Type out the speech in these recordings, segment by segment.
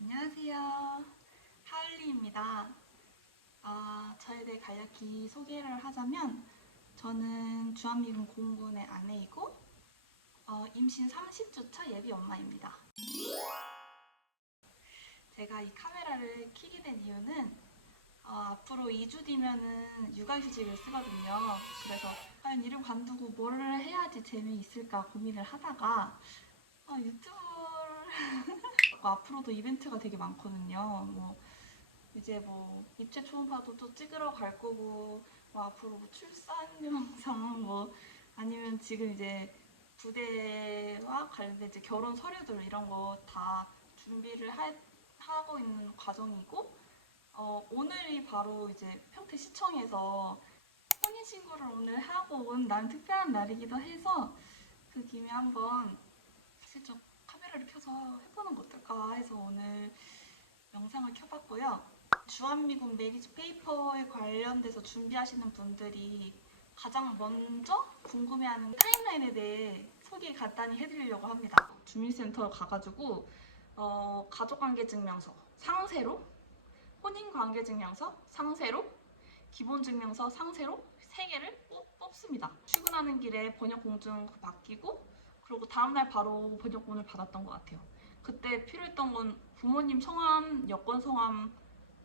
안녕하세요. 하을리입니다. 저에 대해 간략히 소개를 하자면 저는 주한미군 공군의 아내이고 임신 30주차 예비 엄마입니다. 제가 이 카메라를 켜게 된 이유는 앞으로 2주 뒤면은 육아휴직을 쓰거든요. 그래서 과연 이를 관두고 뭘 해야지 재미있을까 고민을 하다가 유튜브를 앞으로도 이벤트가 되게 많거든요. 이제 입체 초음파도 또 찍으러 갈 거고 앞으로 출산 영상 아니면 지금 이제 부대와 관련된 이제 결혼 서류들 이런 거 다 준비를 하고 있는 과정이고 오늘이 바로 이제 평택시청에서 혼인신고를 오늘 하고 온 난 특별한 날이기도 해서 그 김에 한번 슬쩍 카메라를 켜서 해보는 거 어떨까 해서 오늘 영상을 켜봤고요. 주한미군 메리지 페이퍼에 관련돼서 준비하시는 분들이 가장 먼저 궁금해하는 타임라인에 대해 소개 간단히 해드리려고 합니다. 주민센터 가가지고 가족관계증명서 상세로, 혼인관계증명서 상세로, 기본증명서 상세로 3개를 뽑습니다. 출근하는 길에 번역공증 맡기고 그리고 다음날 바로 번역본을 받았던 것 같아요. 그때 필요했던 건 부모님 성함, 여권 성함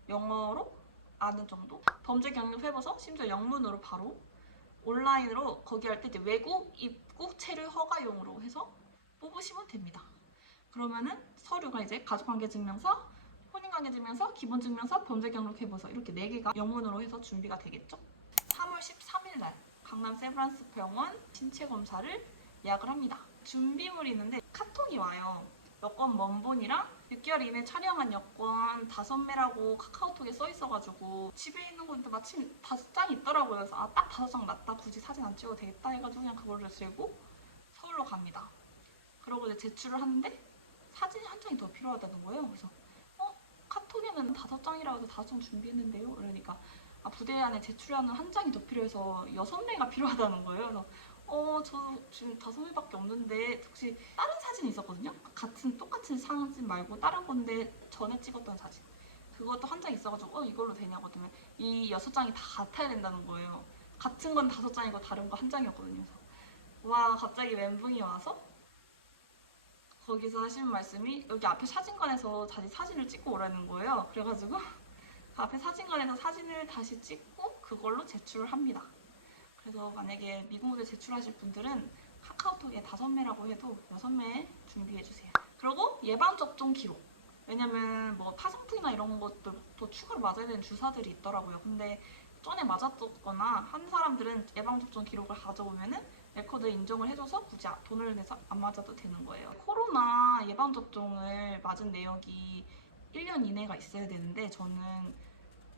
영어로 아는 정도? 범죄 경력 해봐서 심지어 영문으로 바로 온라인으로 거기 할 때 이제 외국 입국 체류 허가용으로 해서 뽑으시면 됩니다. 그러면은 서류가 이제 가족관계증명서, 혼인관계증명서, 기본증명서, 범죄 경력 해봐서 이렇게 4개가 영문으로 해서 준비가 되겠죠. 3월 13일 날 강남 세브란스 병원 신체 검사를 예약을 합니다. 준비물이 있는데 카톡이 와요. 여권 원본이랑 6개월 이내 촬영한 여권 5매라고 카카오톡에 써 있어가지고 집에 있는 거 근데 마침 5장이 있더라고요. 그래서 딱 5장 맞다. 굳이 사진 안 찍어도 되겠다 해가지고 그냥 그거를 들고 서울로 갑니다. 그러고 이제 제출을 하는데 사진이 한 장이 더 필요하다는 거예요. 그래서 카톡에는 5장이라고 해서 5장 준비했는데요. 그러니까 부대 안에 제출하는 한 장이 더 필요해서 6매가 필요하다는 거예요. 그래서 저 지금 5매밖에 없는데 혹시 다른 사진이 있었거든요? 똑같은 사진 말고 다른 건데 전에 찍었던 사진 그것도 한 장 있어가지고 이걸로 되냐고 하더니 이 6장이 다 같아야 된다는 거예요. 같은 건 5장이고 다른 거 한 장이었거든요. 그래서 와 갑자기 멘붕이 와서 거기서 하시는 말씀이 여기 앞에 사진관에서 다시 사진을 찍고 오라는 거예요. 그래가지고 그 앞에 사진관에서 사진을 다시 찍고 그걸로 제출을 합니다. 그래서 만약에 미군부대 제출하실 분들은 카카오톡에 5매라고 해도 6매 준비해주세요. 그리고 예방접종 기록. 왜냐면 파상풍이나 이런 것들도 추가로 맞아야 되는 주사들이 있더라고요. 근데 전에 맞았거나 한 사람들은 예방접종 기록을 가져오면은 레코드에 인정을 해줘서 굳이 돈을 내서 안 맞아도 되는 거예요. 코로나 예방접종을 맞은 내역이 1년 이내가 있어야 되는데 저는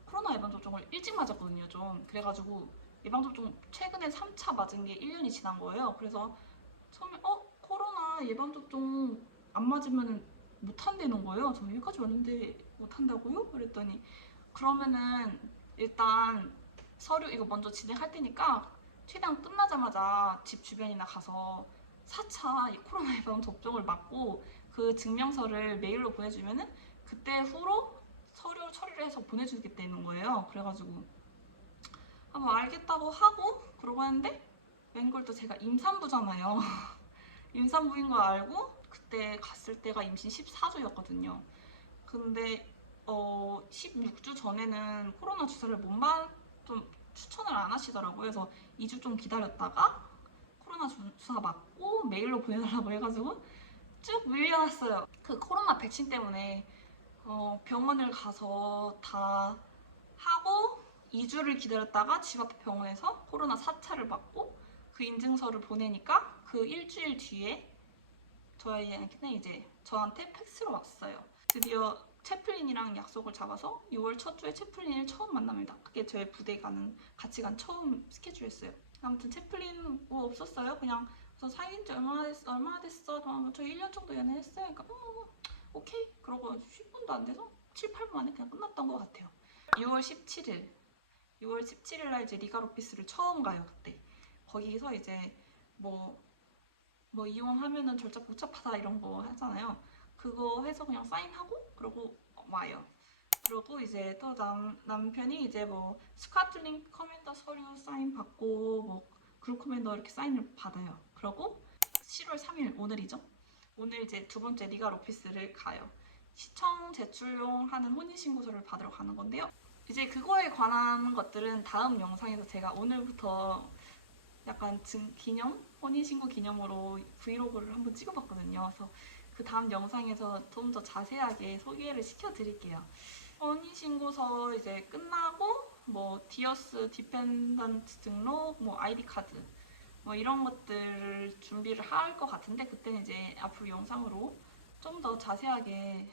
코로나 예방접종을 일찍 맞았거든요. 좀 그래가지고 예방접종 최근에 3차 맞은 게 1년이 지난 거예요. 그래서 처음에 코로나 예방접종 안 맞으면 못 한다는 거예요. 저 여기까지 왔는데 못 한다고요? 그랬더니 그러면은 일단 서류 이거 먼저 진행할 테니까 최대한 끝나자마자 집 주변이나 가서 4차 코로나 예방 접종을 맞고 그 증명서를 메일로 보내주면은 그때 후로 서류 처리를 해서 보내주겠다는 거예요. 그래가지고 알겠다고 하고 그러고 했는데 웬걸 또 제가 임산부잖아요. 임산부인 거 알고 그때 갔을 때가 임신 14주였거든요. 근데 16주 전에는 코로나 주사를 좀 추천을 안 하시더라고요. 그래서 2주 좀 기다렸다가 코로나 주사 맞고 메일로 보내달라고 해가지고 쭉 밀려났어요. 그 코로나 백신 때문에 병원을 가서 다 하고 2주를 기다렸다가 집 앞 병원에서 코로나 4차를 맞고 그 인증서를 보내니까 그 일주일 뒤에 저희한테는 이제 저한테 팩스로 왔어요. 드디어 채플린이랑 약속을 잡아서 6월 첫 주에 채플린을 처음 만납니다. 그게 저희 부대 같이 간 처음 스케줄이었어요. 아무튼 채플린 없었어요. 그냥 그래서 사귄 지 얼마나 됐어? 저 1년 정도 연애했어요. 그러니까 오케이. 그러고 10분도 안 돼서 7, 8분 만에 그냥 끝났던 것 같아요. 6월 17일 6월 17일 날 이제 리갈 오피스를 처음 가요. 그때 거기서 이제 뭐 이혼하면은 절차 복잡하다 이런 거 하잖아요. 그거 해서 그냥 사인하고 그러고 와요. 그리고 이제 또 남편이 이제 뭐 스카틀링 커맨더 서류 사인 받고 뭐 그룹 커맨더 이렇게 사인을 받아요. 그러고 10월 3일 오늘이죠. 오늘 이제 두 번째 리갈 오피스를 가요. 시청 제출용 하는 혼인신고서를 받으러 가는 건데요. 이제 그거에 관한 것들은 다음 영상에서 제가 오늘부터 약간 기념? 혼인신고 기념으로 브이로그를 한번 찍어봤거든요. 그래서 그 다음 영상에서 좀 더 자세하게 소개를 시켜드릴게요. 혼인신고서 이제 끝나고 뭐 디어스 디펜던트 등록, 뭐 아이디 카드 뭐 이런 것들을 준비를 할 것 같은데 그때는 이제 앞으로 영상으로 좀 더 자세하게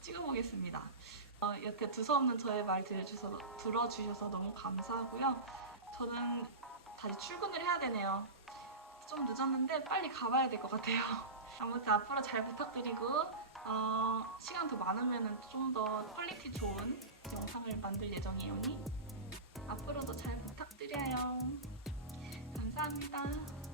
찍어보겠습니다. 여태 두서없는 저의 말 들어주셔서 너무 감사하고요. 저는 다시 출근을 해야 되네요. 좀 늦었는데 빨리 가봐야 될 것 같아요. 아무튼 앞으로 잘 부탁드리고 시간 더 많으면 좀 더 퀄리티 좋은 영상을 만들 예정이오니 앞으로도 잘 부탁드려요. 감사합니다.